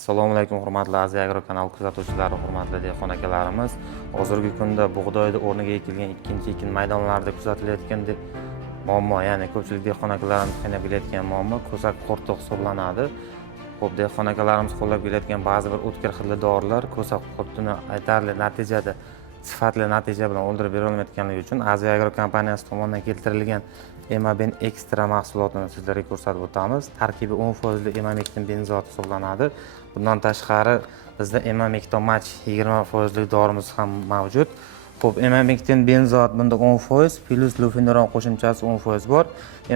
Assalomu alaykum hurmatli Aziya Agro kanal kuzatuvchilari, hurmatli dehqon akalarimiz. Hozirgi kunda bug'doyni o'rniga ekilgan ikkinchi ekin maydonlarida kuzatilayotgan muammo, ya'ni ko'pchilik dehqon akalarimiz qiynab kelayotgan muammo ko'sak qurti hisoblanadi. Xo'p, dehqon akalarimiz qo'llab kelayotgan ba'zi bir o'tkir hidli dorilar ko'sak qurtini aytarli natijada sifatli natija bilan o'ldirib bera olmayotganligi uchun Aziya Agro kompaniyasi tomonidan keltirilgan Emaben Extra mahsulotini sizlarga ko'rsatib o'tamiz. Tarkibi 10% Emamectin benzot hisoblanadi. Bundan tashqari bizda Emamectin Match 20% dorimiz ham mavjud. Xo'p, Emamectin benzot bunda 10% plus lufenuron qo'shimchasi 10% bor.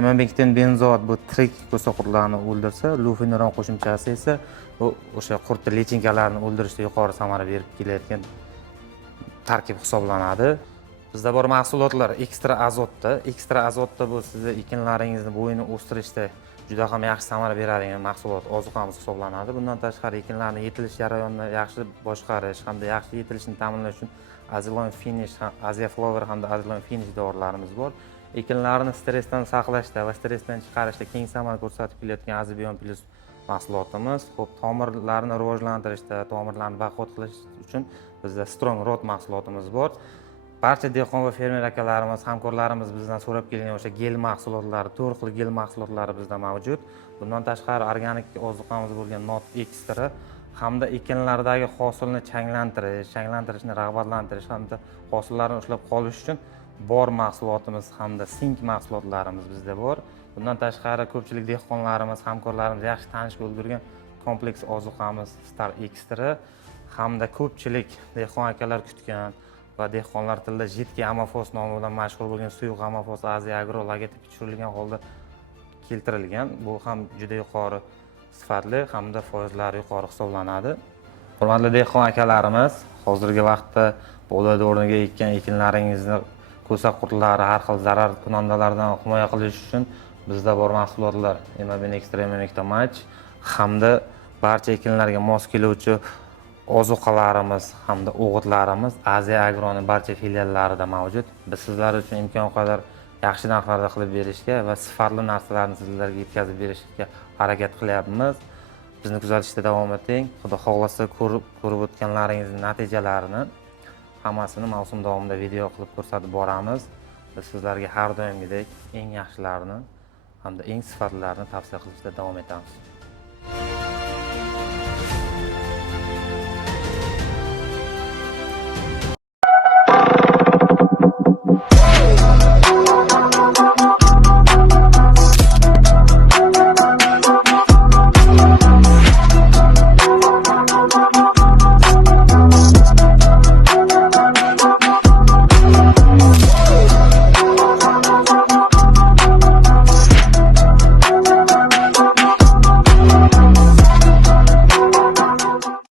Emamectin benzot bu tirik ko'sak qurtlarini o'ldirsa, lufenuron qo'shimchasi esa bu o'sha qurtli lichinkalarni o'ldirishda yuqori samara berib kelayotgan tarkib hisoblanadi. Bizda bor mahsulotlar ekstra azotda bu sizni ekinlaringizni bo'yini o'stirishda juda ham yaxshi samara beradigan mahsulot, ozuqamiz hisoblanadi. Bundan tashqari ekinlarning yetilish jarayonini yaxshi boshqarish hamda yaxshi yetilishini ta'minlash uchun Azilon Finish, Aziaflower hamda Azilon Finish dorilarimiz bor. Ekinlarni stressdan saqlashda va stressdan chiqarishda keng samara ko'rsatib kelayotgan Azibion Plus mahsulotimiz. Xo'p, tomirlarni rivojlantirishda, tomirlarni baquvvat qilish uchun bizda Strong Rot mahsulotimiz bor. Barcha dehqon va fermer akalarimiz, hamkorlarimiz bizdan so'rab kelgan o'sha gel mahsulotlari, 4 xil gel mahsulotlari bizda mavjud. Bundan tashqari organik ozuqamiz bo'lgan Not Extra hamda ekinlardagi hosilni changlantirishni rag'batlantirish hamda hosillarni ushlab qolish uchun bor mahsulotimiz hamda sink mahsulotlarimiz bizda bor. Bundan tashqari ko'pchilik dehqonlarimiz, hamkorlarimiz yaxshi tanishib ulgurgan kompleks ozuqamiz Star Extra hamda ko'pchilik dehqon akalar kutgan va dehqonlar tilida Jitki Amafos nomi bilan mashhur bo'lgan suyuq Amafos Aziya Agro logotipi tushirilgan holda keltirilgan. Bu ham juda yuqori sifatli hamda foizlari yuqori hisoblanadi. Hurmatli dehqon akalarimiz, hozirgi vaqtda bug'doy o'rniga ekkan ekinlaringizni ko'sak qurtlari, har xil zarar kunandalardan himoya qilish uchun bizda bor mahsulotlar Emaben Extra, Emamectin Match hamda barcha ekinlarga mos keluvchi ozuqalarimiz hamda o'g'itlarimiz Aziya Agroning barcha filiallarida mavjud. Biz sizlar uchun imkon qadar yaxshi narxlarda qilib berishga va sifatli narsalarni sizlarga yetkazib berishga harakat qilyapmiz. Bizni kuzatishda davom eting. Xudo xohlasa ko'rib o'tganlaringizning natijalarini hammasini mavsum davomida video qilib ko'rsatib boramiz. Biz sizlarga har doimgidek eng yaxshilarini hamda eng sifatlilarini tavsiya qilishda davom etamiz.